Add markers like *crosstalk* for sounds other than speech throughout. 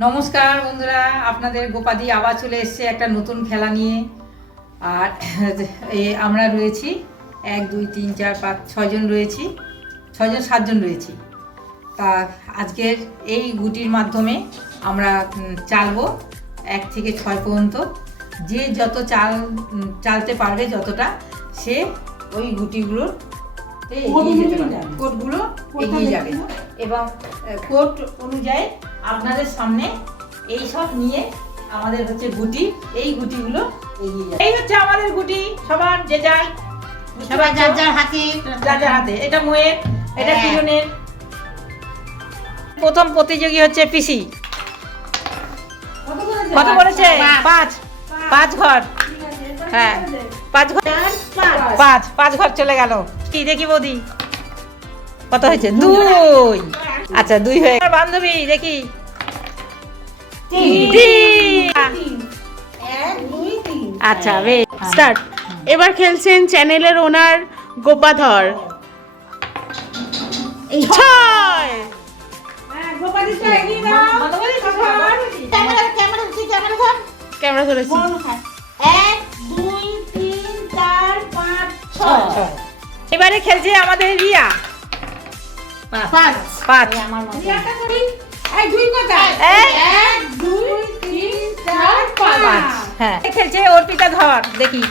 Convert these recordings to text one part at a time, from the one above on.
নমস্কার বন্ধুরা আপনাদের গোপাদি আবার চলে এসছে একটা নতুন খেলা নিয়ে। আর *laughs* এ আমরা রয়েছি এক দুই তিন চার পাঁচ ছয়জন রয়েছি ছয়জন সাতজন রয়েছি। তা আজকের এই গুটির মাধ্যমে আমরা চালবো এক থেকে ছয় পর্যন্ত। যে যত চাল চালতে পারবে যতটা সে ওই গুটিগুলোর কোটগুলো এগিয়ে যাবে। এবং কোট অনুযায়ী আপনাদের সামনে এই সব নিয়ে আমাদের হচ্ছে গুটি। এই গুটিগুলো এগিয়ে এই হচ্ছে আমাদের গুটি। সবার যে সবাই পারছ? যার যার হাতে। যার যার হাতে। এটা মোয়ের এটা হ্যাঁ। কিরণের প্রথম প্রতিযোগী হচ্ছে পিসি। কত করেছে? পাঁচ। পাঁচ। পাঁচ। ঘর। হ্যাঁ। পাঁচ ঘর। পাঁচ। পাঁচ। ঘর চলে গেল। কি দেখি বৌদি। কত হয়েছে? দুই। আচ্ছা দুই হয়ে গেল। বান্ধবী দেখি। আচ্ছা বেশ। স্টার্ট। এবার খেলছেন চ্যানেলের ওনার গোপাধর। ছয়। ক্যামেরা ক্যামেরা ধরছি, ক্যামেরা ধর। ক্যামেরা ধরেছি। এক দুই তিন চার পাঁচ ছয়। ছয়। এবারে খেলছে আমাদের রিয়া। পাঁচ। পাঁচ। এই আমার মতো। এই, এক দুই তিন চার পাঁচ। পাঁচ। হ্যাঁ। খেলছে অর্পিতা ধর দেখি।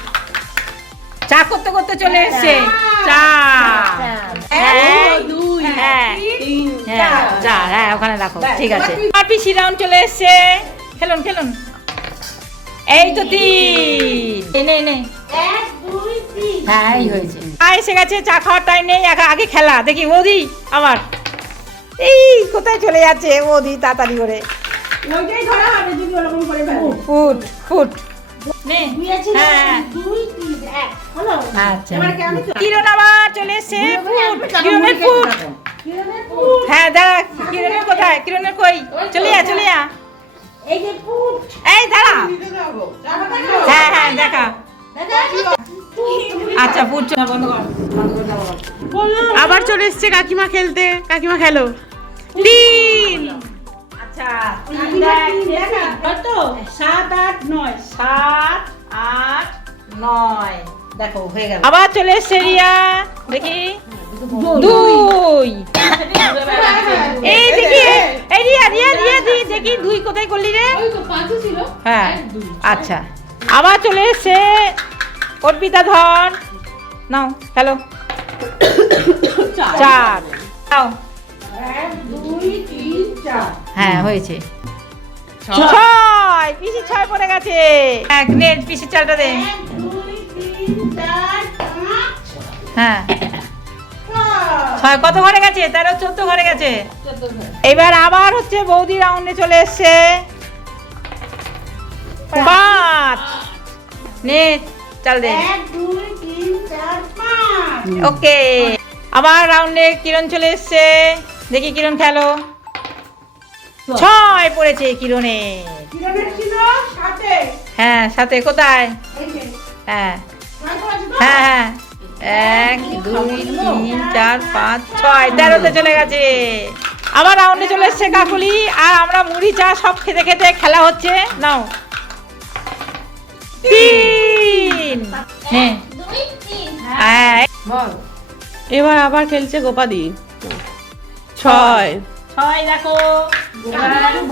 চা করতে করতে চলে এসছে। চা। হ্যাঁ। হ্যাঁ হ্যাঁ। চার। হ্যাঁ ওখানে রাখো। ঠিক আছে। আর পিসি রাউন্ড চলে এসছে। খেলুন খেলুন। এই তো তিন। এই নে নে। এক দুই তিন। হ্যাঁ এই হয়েছে। আ এসে গেছে চা খাওয়ার টাইম নেই আগে- আগে খেলা দেখি ওদি আবার এই কোথায় চলে যাচ্ছে ওদি তাড়াতাড়ি করে? ফুট ফুট? হ্যাঁ। দুই তিন এক হলো? আচ্ছা। কিরণ আবার চলে এসছে ফুট কিরণের ফুট। হ্যাঁ দেখ কিরণের কোথায় কিরণের কই? চলে যা চলে যা। এই যে এই দাঁড়া। হ্যাঁ হ্যাঁ দেখা। আচ্ছা ফুট চল। বন্ধ কর বন্ধ করে দাও আবার। আবার চলে এসছে কাকিমা খেলতে। কাকিমা খেলো। তিন। আচ্ছা সাত আট নয়। সাত আট নয়। দেখো হয়ে গেল। আবার চলে এসছে রিয়া। দেখি। দুই। *laughs* এই দেখি এই রিয়া রিয়া রিয়া দি দেখি দুই কোথায় করলি রে? হ্যাঁ আচ্ছা। আবার চলে এসছে অর্পিতা ধর নাও হ্যালো চার। নাও। হ্যাঁ হয়েছে। ছয়। পিসি ছয় পড়ে গেছে। এক নে পিসি চালটা দে হ্যাঁ। ছয় কত ঘরে গেছে? তেরো চোদ্দ ঘরে গেছে? এবার আবার হচ্ছে বৌদি রাউন্ডে চলে এসছে। পাঁচ। নে চাল দে। এক দুই তিন চার পাঁচ। ওকে। আবার রাউন্ডে কিরণ চলে এসছে। দেখি কিরণ খেলো। ছয়। পড়েছে কিরণে। কিরণের ছিল সাথে হ্যাঁ সাথে কোথায়? হ্যাঁ? হ্যাঁ হ্যাঁ। এক দুই তিন চার পাঁচ। ছয়। তেরোতে চলে গেছে। আবার রাউন্ডে চলে এসছে কাকুলি। আর আমরা মুড়ি চা সব খেতে খেতে খেলা হচ্ছে। নাও। তিন। তিন। হ্যাঁ এবার আবার খেলছে গোপাদি। ছয়। ছয় দেখো।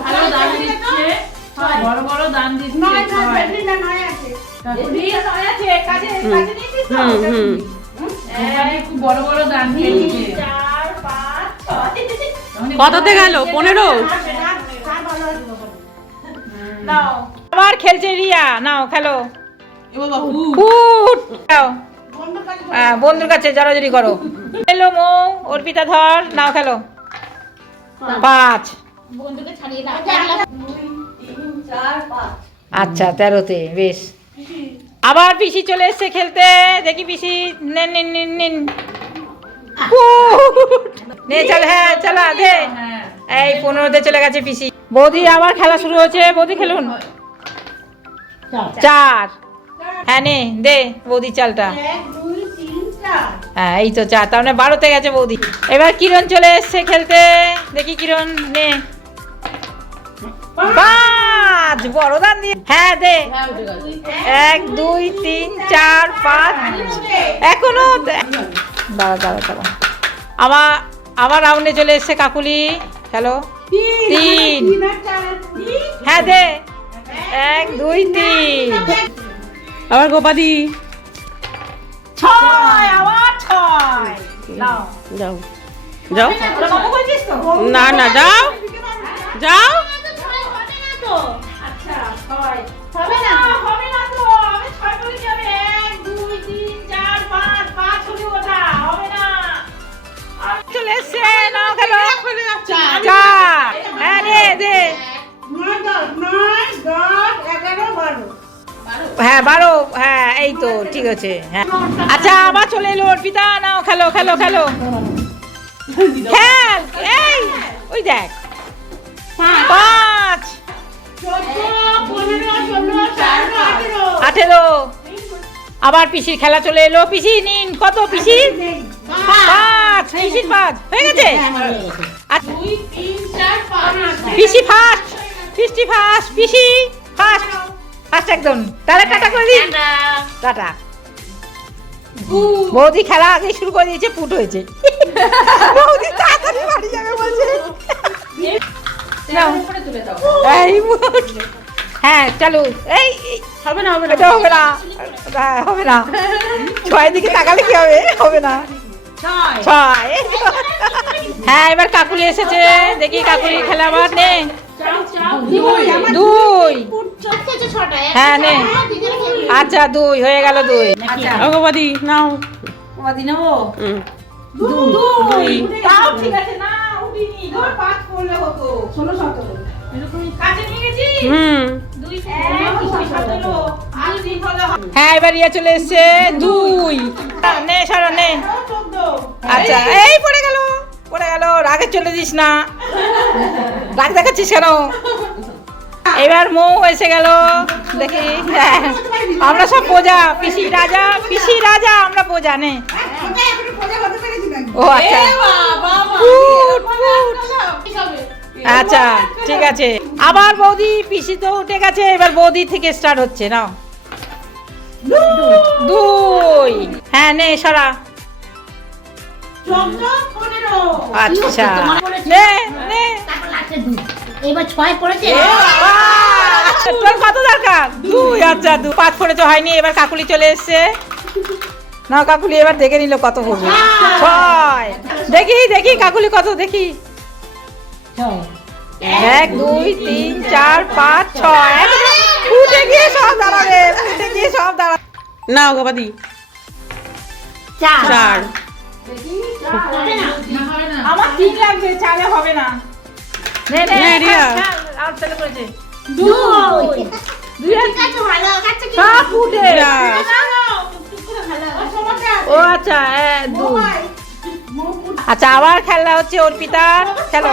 ভালো দাম দিচ্ছে। বড় বড় দাম দিচ্ছে। নয় আছে। নয় আছে, কাজে কাজে নিয়েছিস তো? কততে গেল পনেরো? আবার খেলছে রিয়া। নাও খেলো। হ্যাঁ, বন্ধুর কাছে জড়াজড়ি করো। খেলো মো অর্পিতা ধর নাও খেলো। পাঁচ। আচ্ছা তেরোতে বেশ। আবার পিসি চলে এসছে খেলতে। দেখি পিসি নিন নিন নিন নিন। নে চল হ্যাঁ চলা দে। এই পনেরোতে চলে গেছে পিসি। বৌদি আবার খেলা শুরু হয়েছে। বৌদি খেলুন। চার। হ্যাঁ নে দে বৌদি চালটা। হ্যাঁ এই তো চার তার মানে বারোতে গেছে বৌদি। এবার কিরণ চলে এসছে খেলতে। দেখি কিরণ নে। পাঁচ বড় দান দিয়ে। হ্যাঁ দে। এক দুই তিন চার পাঁচ। এখনও দাঁড়া দাঁড়া দাঁড়া। আমার আমার রাউন্ডে চলে এসছে কাকুলি। হ্যালো তিন। হ্যাঁ দে। এক দুই তিন। আবার গোপাদি ছয় আবার ছয়। যাও। যাও না না যাও। যাও। আচ্ছা হবে না হবে না তো। আমি হ্যাঁ বারো হ্যাঁ এই তো ঠিক আছে হ্যাঁ। আচ্ছা আবার চলে এলো অর্পিতা নাও খেলো খেলো খেলো। খেল এই ওই দেখ। পাঁচ। আঠেরো। আবার পিসির খেলা চলে এলো। পিসি নিন কত পিসি? পাঁচ। পিসির পাঁচ। হয়ে গেছে? আচ্ছা, পিসি ফার্স্ট পিসি ফার্স্ট পিসি ফার্স্ট ফার্স্ট একদম। তাহলে টাটা করে দিন। টাটা। বৌদি খেলা আগে শুরু করে দিয়েছে ফুট হয়েছে। *laughs* বৌদি তাড়াতাড়ি বাড়ি যাবে বলছে। হ্যাঁ চালু। এই হবে না হবে না। হবে না। হ্যাঁ, হবে না। ছয় দিকে তাকালে কি হবে? হবে না। ছয়। হ্যাঁ এবার কাকুলি এসেছে। দেখি কাকুলি খেলা আবার নে দুই। হ্যাঁ, নে। আচ্ছা দুই হয়ে গেল দুই। ও গোপাদি নাও। নেব দুই। তাও ঠিক আছে না উঠিনি। ধর পাঁচ পড়লে হতো। ষোলো সতেরো। কাছে নিয়ে গেছি হুম। হ্যাঁ এবার ইয়ে চলে এসছে দুই। নে সরা নে। আচ্ছা এই পড়ে গেল পড়ে গেল। রাগে চলে দিস না। রাগ দেখাচ্ছিস কেন? এবার মৌ এসে গেল। দেখি হ্যাঁ, আমরা সব প্রজা পিসি রাজা পিসি রাজা আমরা প্রজা নে। ও আচ্ছা। আচ্ছা ঠিক আছে। আবার বৌদি পিসি তো উঠে গেছে এবার বৌদি থেকে স্টার্ট হচ্ছে নাও। দুই। হ্যাঁ নে সরা। আচ্ছা। নে নে। এবার ছয় পড়েছে? পাঁচ। তোর কত দরকার? দুই। আচ্ছা দু পাঁচ পড়েছে হয়নি এবার কাকুলি চলে এসছে। না কাকুলি এবার দেখে নিল কত পড়বে ছয়। দেখি দেখি কাকুলি কত দেখি। এক দুই তিন চার পাঁচ ছয়। উঠে গিয়ে সব দাঁড়াবে উঠে গিয়ে সব দাঁড়াবে। নাও গোপাদি চার। চার। না আমার তিন লাগবে চালে হবে না। নে নে নে, আর ছেলে করেছে দুই দুই আর ভালো কাছে কি সব উঠে ও আচ্ছা হ্যাঁ দুই আচ্ছা আবার খেলা হচ্ছে অর্পিতার খেলো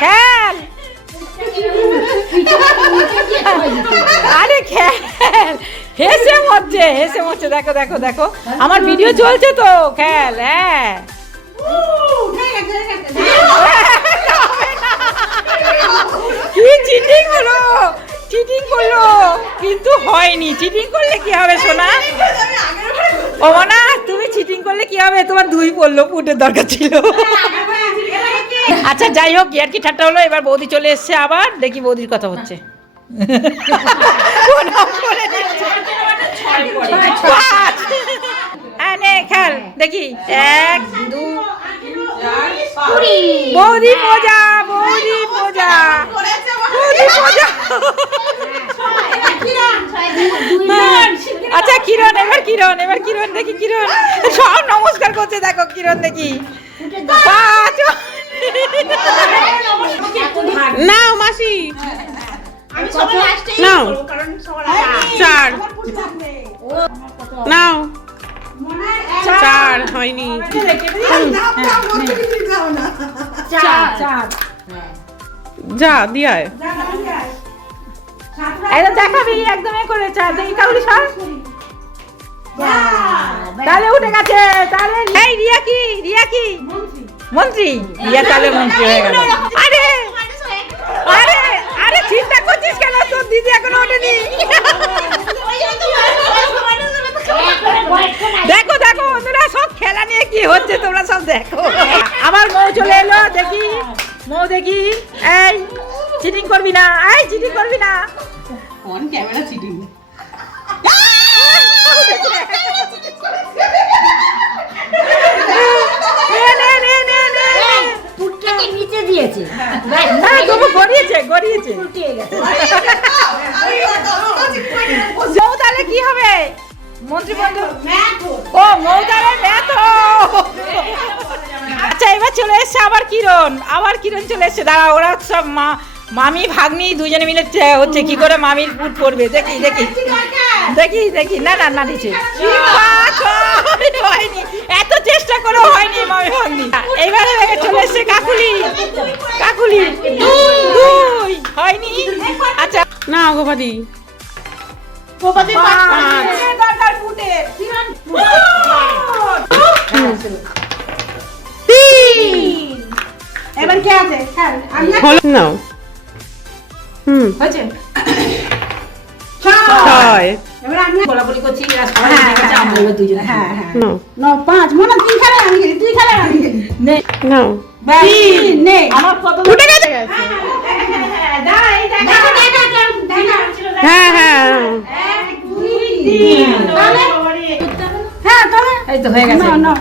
খেল আরে খেল হেসে মরছে হেসে মরছে দেখো দেখো দেখো আমার ভিডিও চলছে তো খেল হ্যাঁ হয়নি। চিটিং করলে কি হবে সোনা? ও না তুমি চিটিং করলে কি হবে? তোমার দুই পড়ল পুটের দরকার ছিল। আচ্ছা যাই হোক ইয়ার কি ঠাট্টা হলো? এবার বৌদি চলে এসছে আবার। দেখি বৌদির কথা হচ্ছে। হ্যাঁ খেল। দেখি। এক দু বৌদি পূজা বৌদি পূজা বৌদি পূজা আচ্ছা কিরণ এবার কিরণ এবার কিরণ দেখি কিরণ। সব নমস্কার করছে দেখো কিরণ দেখি। নাও মাসি। নাও। চার। নাও। চার হয়নি। যা দিয়ায় একদম দেখাবি একদম এ করে চার দেখি কাউরি সর। তাহলে উঠে গেছে তাহলে এই রিয়া কি? রিয়া কি? মন্ত্রী। রিয়া তাহলে মন্ত্রী হয়ে গেল। আরে আরে করছিস কেন? তোর দিদি এখনও ওঠেনি। দেখো দেখো বন্ধুরা সব খেলা নিয়ে কি হচ্ছে তোমরা সব দেখো। আমার মৌ চলে এলো দেখি। মৌ দেখি। এই চিটিং করবি না এই চিটিং করবি না। ক্যামেরা চিটিং নে, নে, নে, নে, নে, নে। পুটটাকে নিচে দিয়েছে না তবু গড়িয়েছে গড়িয়েছে উল্টিয়ে তাহলে কি হবে মন্ত্রী বন্ধু ও ম্যাথ আচ্ছা এবার চলে এসছে আবার কিরণ আবার কিরণ চলে এসছে দাঁড়া ওরা সব মা মামি ভাগ্নি দুজনে মিলে হচ্ছে কি করে মামির পুট পড়বে। দেখি দেখি। দেখি দেখি। না না না দিচ্ছে। হয়নি। এত চেষ্টা করে হয়নি মামি ভাগ্নি। এইবারে চলে এসছে কাকুলি। কাকুলি দুই। হয়নি? আচ্ছা। না গোপাদি দরকার পুটের এবার কে আছে? হ্যাঁ আমি নাও। হয়েছে? ছয়। এবার আমি বলাবলি করছি হ্যাঁ, হ্যাঁ, দুজনে হ্যাঁ হ্যাঁ। ন পাঁচ। মনে হয় আমি খেলি তুই খেলায় আমি খেলি। নে, নাও। নে। আমার কত উঠে গেছে? হ্যাঁ হ্যাঁ হ্যাঁ এই তো হয়ে গেছে। না না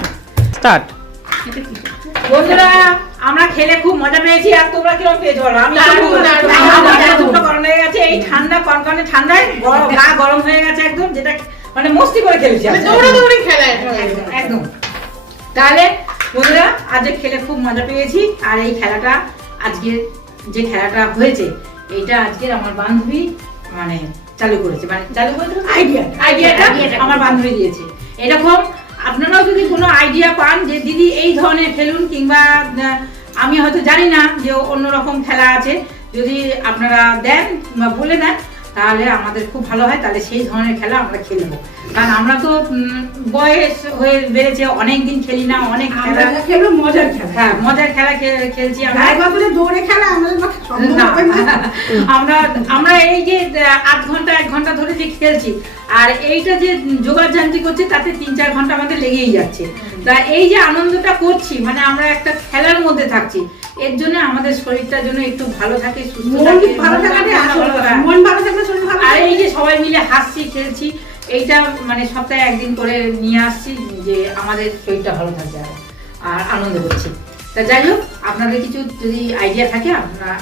স্টার্ট। বন্ধুরা আমরা খেলে খুব মজা পেয়েছি আর তোমরা কীরকম পেয়েছ বলো? আমি দুটো গরম হয়ে গেছে এই ঠান্ডা কনকনে ঠান্ডায় গরম গা গরম হয়ে গেছে একদম যেটা মানে মস্তি করে খেলেছি আজকে। একদম, একদম। তাহলে বন্ধুরা আজকে খেলে খুব মজা পেয়েছি আর এই খেলাটা আজকে যে খেলাটা হয়েছে এইটা আজকের আমার বান্ধবী মানে চালু করেছে। মানে চালু করেছে আইডিয়া। আইডিয়াটা আমার বান্ধবী দিয়েছে। এরকম আপনারাও যদি কোনো আইডিয়া পান যে দিদি এই ধরনের খেলুন কিংবা আমি হয়তো জানি না যে অন্যরকম খেলা আছে। যদি আপনারা দেন বা বলে দেন তাহলে আমাদের খুব ভালো হয় তাহলে সেই ধরনের খেলা আমরা খেলব কারণ আমরা তো বয়স হয়ে বেড়েছে অনেক দিন খেলি না অনেক খেলা। খেলো মজার খেলা। হ্যাঁ মজার খেলা খেলছি আমরা। দৌড়ে খেলা *laughs* আমরা আমরা এই যে আধ ঘণ্টা এক ঘণ্টা ধরে যে খেলছি আর এইটা যে যোগার যান্ত্রিক করছে তাতে তিন চার ঘণ্টা আমাদের লেগেই যাচ্ছে তা এই যে আনন্দটা করছি মানে আমরা একটা খেলার মধ্যে থাকছি এর জন্য আমাদের শরীরটার জন্য একটু ভালো থাকে সুস্থ থাকে ভালো থাকে। মন ভালো থাকলে শরীর ভালো আর এই যে সবাই মিলে হাসছি খেলছি এইটা মানে সপ্তাহে একদিন করে নিয়ে আসছি যে আমাদের শরীরটা ভালো আরও। আর আনন্দ করছি তা যাই হোক আপনাদের কিছু যদি আইডিয়া থাকে আপনারা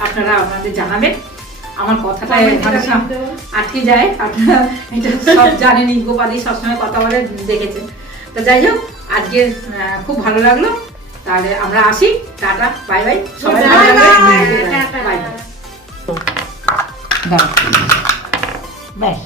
আপনারা আপনাদের জানাবেন আমার কথাটা আটকে যায়। আপনারা এটা সব জানেনই গোপাদি সবসময় কথা বলে দেখেছেন তো যাই হোক আজকে খুব ভালো লাগল। তাহলে আমরা আসি। Tata bye bye. সবাই. Bye bye. ব্যাস